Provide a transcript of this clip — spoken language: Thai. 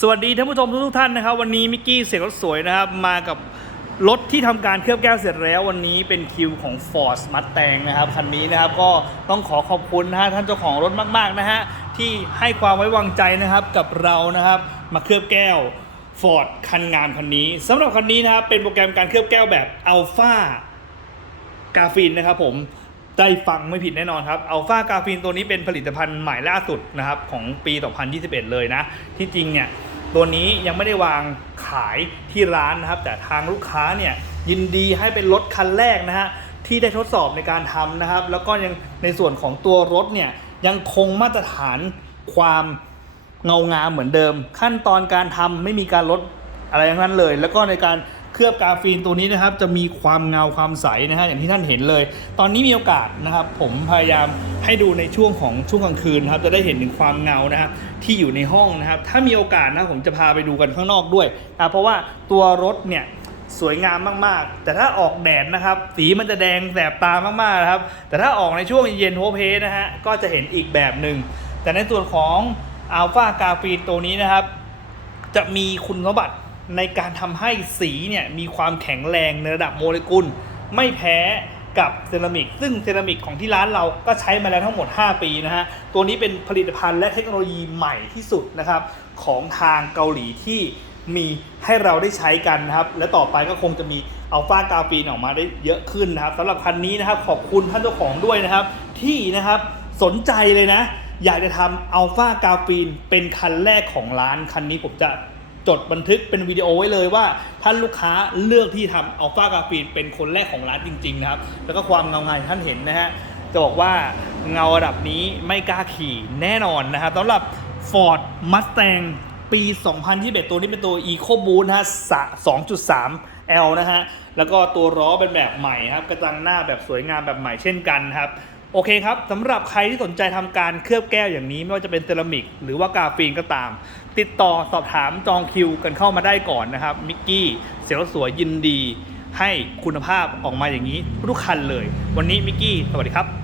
สวัสดีท่านผู้ชมทุกๆท่านนะครับ วันนี้มิกกี้เสียรถสวยนะครับ มากับรถที่ทำการเคลือบแก้วเสร็จแล้ววันนี้เป็นคิวของ Ford Mustang นะครับคันนี้นะครับก็ต้องขอขอบคุณนะฮะท่านเจ้าของรถมากๆนะฮะที่ให้ความไว้วางใจนะครับกับเรานะครับ มาเคลือบแก้ว Ford คันงามคันนี้สำหรับคันนี้นะครับเป็นโปรแกรมการเคลือบแก้วแบบ Alpha กาฟินนะครับผม ได้ฟังไม่ผิดแน่นอนครับอัลฟากาฟินตัวนี้เป็นผลิตภัณฑ์ใหม่ล่าสุดนะครับของปี 2021 เลยนะ ที่จริงเนี่ยตัวนี้ยังไม่ได้วางขายที่ร้านนะครับ แต่ทางลูกค้าเนี่ยยินดีให้เป็นรถคันแรกนะฮะที่ได้ทดสอบในการทำนะครับ แล้วก็ยังในส่วนของตัวรถเนี่ยยังคงมาตรฐานความเงางามเหมือนเดิม ขั้นตอนการทำไม่มีการลดอะไรทั้งนั้นเลย แล้วก็ในการ เคลือบกาฟีนตัวนี้นะครับ จะมีความเงาความใสนะฮะอย่างที่ท่านเห็นเลย ตอนนี้มีโอกาสนะครับ ผมพยายามให้ดูในช่วงของช่วงกลางคืนนะครับ จะได้เห็นถึงความเงานะครับที่อยู่ในห้องนะครับ ถ้ามีโอกาสนะผมจะพาไปดูกันข้างนอกด้วยนะเพราะว่าตัวรถเนี่ยสวยงามมากๆ แต่ถ้าออกแดดนะครับ สีมันจะแดงแสบตามากๆนะครับ แต่ถ้าออกในช่วงเย็นโฮเพนะฮะก็จะเห็นอีกแบบหนึ่งแต่ในส่วนของอัลฟากาฟีนตัวนี้นะครับ จะมีคุณสมบัติ ในการทำให้สีเนี่ยมีความแข็งแรงในระดับโมเลกุล ไม่แพ้กับเซรามิก ซึ่งเซรามิกของที่ร้านเราก็ใช้มาแล้วทั้งหมด 5 ปีนะฮะ ตัวนี้เป็นผลิตภัณฑ์และเทคโนโลยีใหม่ที่สุดนะครับ ของทางเกาหลีที่มีให้เราได้ใช้กันนะครับ และต่อไปก็คงจะมีอัลฟากาฟีนออกมาได้เยอะขึ้นนะครับสำหรับคันนี้นะครับขอบคุณท่านเจ้าของด้วยนะครับ ที่นะครับสนใจเลยนะ อยากจะทำอัลฟากาฟีนเป็นคันแรกของร้านคันนี้ผมจะ จดบันทึกเป็นวิดีโอไว้เลยว่าท่านลูกค้าเลือกที่ทำอัลฟากาฟีนเป็นคนแรกของร้านจริงๆนะครับ แล้วก็ความเงางาท่านเห็นนะฮะจะบอกว่าเงาระดับนี้ไม่กล้าขี่แน่นอนนะครับสำหรับ Ford Mustang ปี 2021 ตัวนี้เป็นตัว EcoBoost นะฮะสะ2.3 L นะฮะ แล้วก็ตัวล้อเป็นแบบใหม่ครับ กระจังหน้าแบบสวยงามแบบใหม่เช่นกันครับ โอเคครับสำหรับใครที่สนใจทำการเคลือบแก้วอย่างนี้ ไม่ว่าจะเป็นเซรามิก หรือว่ากาฟีนก็ตาม ติดต่อสอบถามจองคิวกันเข้ามาได้ก่อนนะครับมิกกี้เสียงสวยยินดี ให้คุณภาพออกมาอย่างนี้ทุกคันเลย วันนี้มิกกี้สวัสดีครับ